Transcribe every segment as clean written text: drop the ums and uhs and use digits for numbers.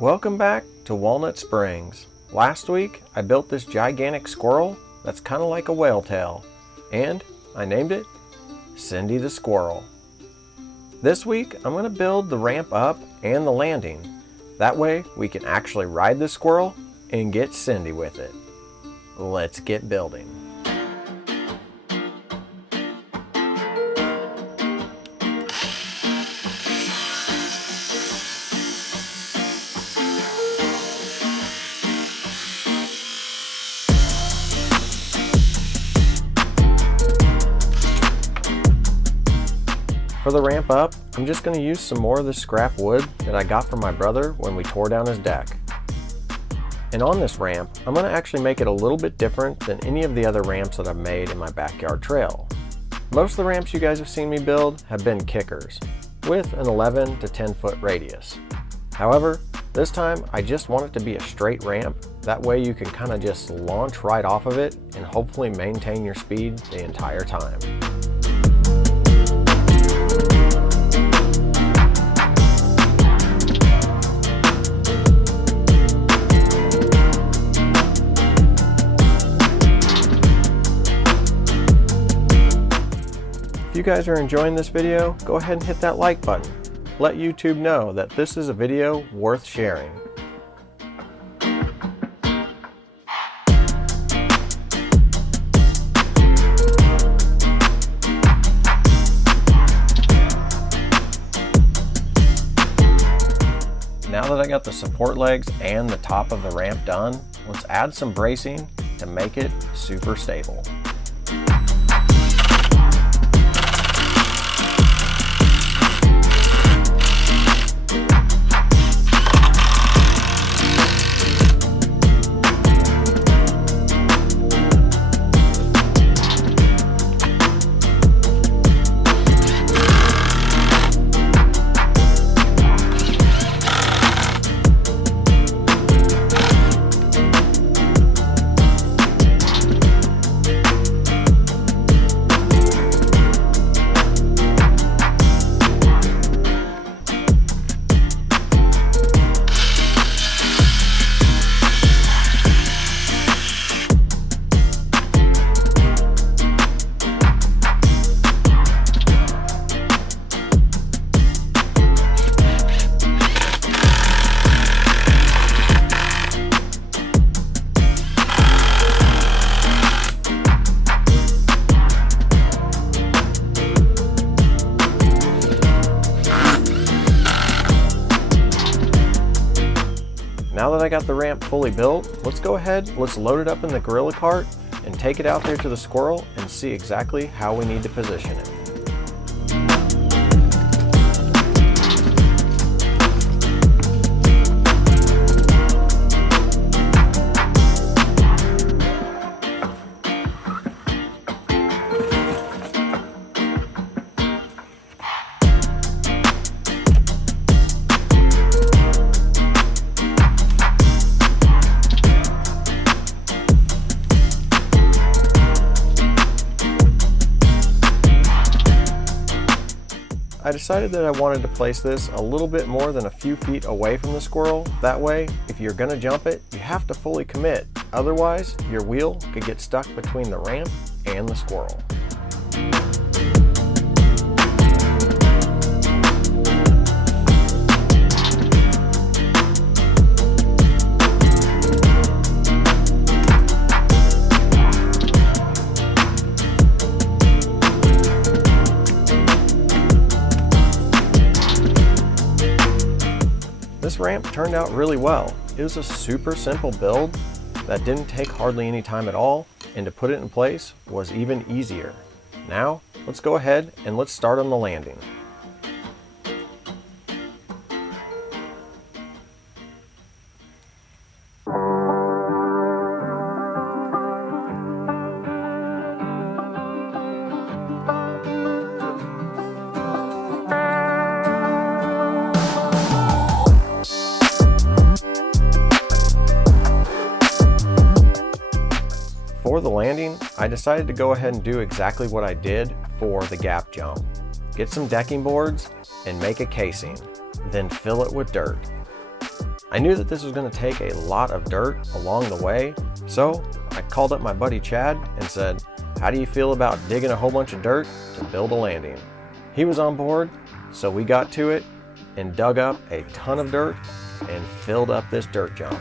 Welcome back to Walnut Springs. Last week I built this gigantic squirrel that's kind of like a whale tail, and I named it Cindy the Squirrel. This week I'm going to build the ramp up and the landing. That way we can actually ride the squirrel and get Cindy with it. Let's get building. For the ramp up, I'm just going to use some more of the scrap wood that I got from my brother when we tore down his deck. And on this ramp, I'm going to actually make it a little bit different than any of the other ramps that I've made in my backyard trail. Most of the ramps you guys have seen me build have been kickers, with an 11 to 10 foot radius. However, this time I just want it to be a straight ramp, that way you can kind of just launch right off of it and hopefully maintain your speed the entire time. If you guys are enjoying this video, go ahead and hit that like button. Let YouTube know that this is a video worth sharing. Now that I got the support legs and the top of the ramp done, let's add some bracing to make it super stable. Now that I got the ramp fully built, let's go ahead, let's load it up in the gorilla cart and take it out there to the squirrel and see exactly how we need to position it. I decided that I wanted to place this a little bit more than a few feet away from the squirrel. That way, if you're going to jump it, you have to fully commit. Otherwise, your wheel could get stuck between the ramp and the squirrel. This ramp turned out really well. It was a super simple build that didn't take hardly any time at all, and to put it in place was even easier. Now, let's go ahead and let's start on the landing. For the landing, I decided to go ahead and do exactly what I did for the gap jump. Get some decking boards and make a casing, then fill it with dirt. I knew that this was going to take a lot of dirt along the way, so I called up my buddy Chad and said, how do you feel about digging a whole bunch of dirt to build a landing? He was on board, so we got to it and dug up a ton of dirt and filled up this dirt jump.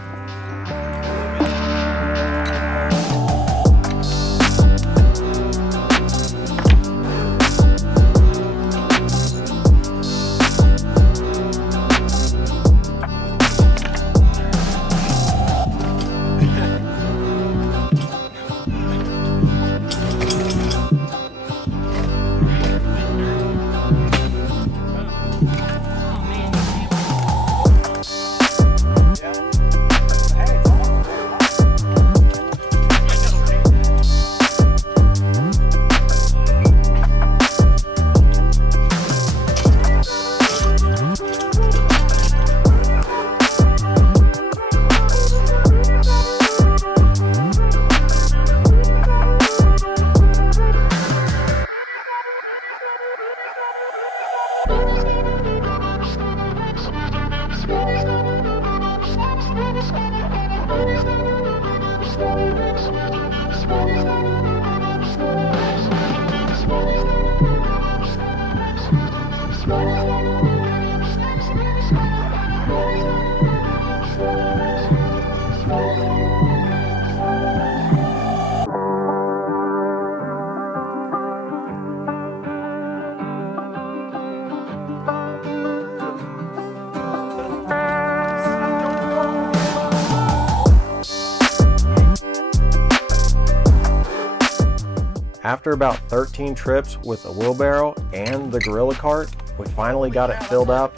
After about 13 trips with a wheelbarrow and the gorilla cart, we finally got it filled up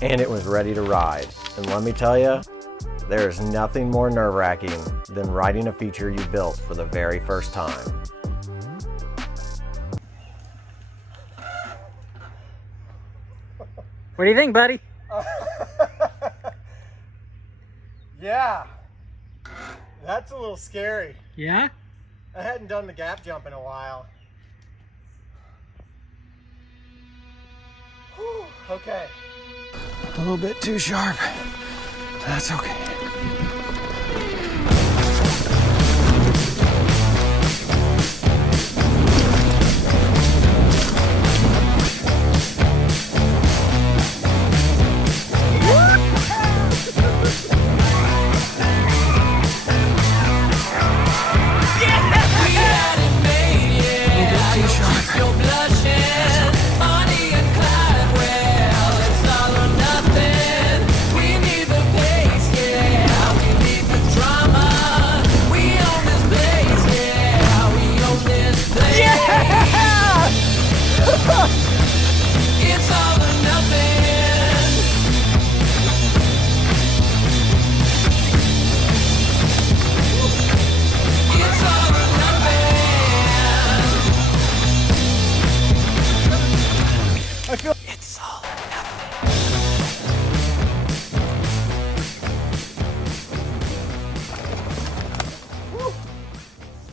and it was ready to ride. And let me tell you, there's nothing more nerve-wracking than riding a feature you built for the very first time. What do you think, buddy? Yeah, that's a little scary. Yeah? I hadn't done the gap jump in a while. Whew, okay. A little bit too sharp. That's okay.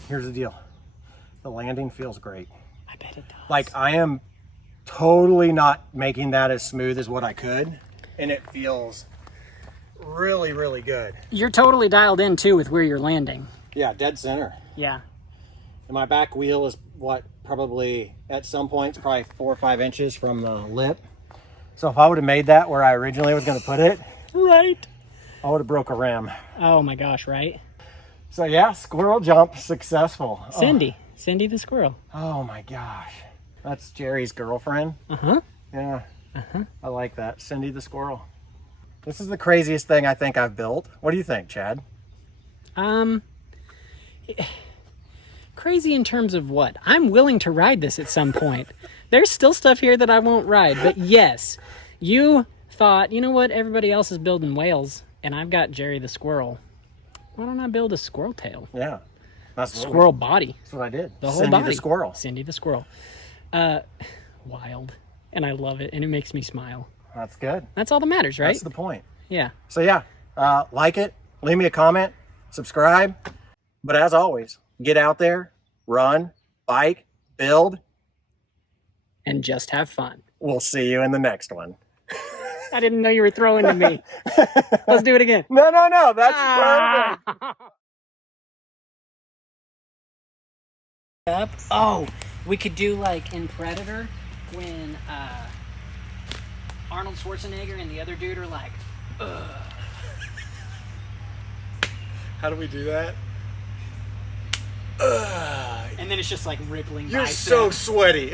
Here's the deal. The landing feels great. I bet it does. Like, I am totally not making that as smooth as what I could, and it feels really, really good. You're totally dialed in too with where you're landing. Yeah, dead center. Yeah. And my back wheel is what, probably at some points, probably 4 or 5 inches from the lip. So if I would have made that where I originally was going to put it, Right. I would have broke a ram. Oh my gosh, right? So yeah, squirrel jump successful. Cindy. Cindy the squirrel. Oh my gosh. That's Jerry's girlfriend. Uh-huh. Yeah. Uh-huh. I like that. Cindy the squirrel. This is the craziest thing I think I've built. What do you think, Chad? Crazy in terms of what? I'm willing to ride this at some point. There's still stuff here that I won't ride, but yes, you thought, you know what, everybody else is building whales, and I've got Jerry the squirrel. Why don't I build a squirrel tail? Yeah. That's Squirrel body. That's what I did. The whole Cindy body. the squirrel. Cindy the squirrel. Wild. And I love it, and it makes me smile. That's good. That's all that matters, right? That's the point. Yeah. So yeah, like it, leave me a comment, subscribe. But as always, get out there, run, bike, build. And just have fun. We'll see you in the next one. I didn't know you were throwing to me. Let's do it again. No, that's perfect. Up. Oh, we could do like in Predator when Arnold Schwarzenegger and the other dude are like, ugh. How do we do that? And then it's just like rippling. You're so sweaty.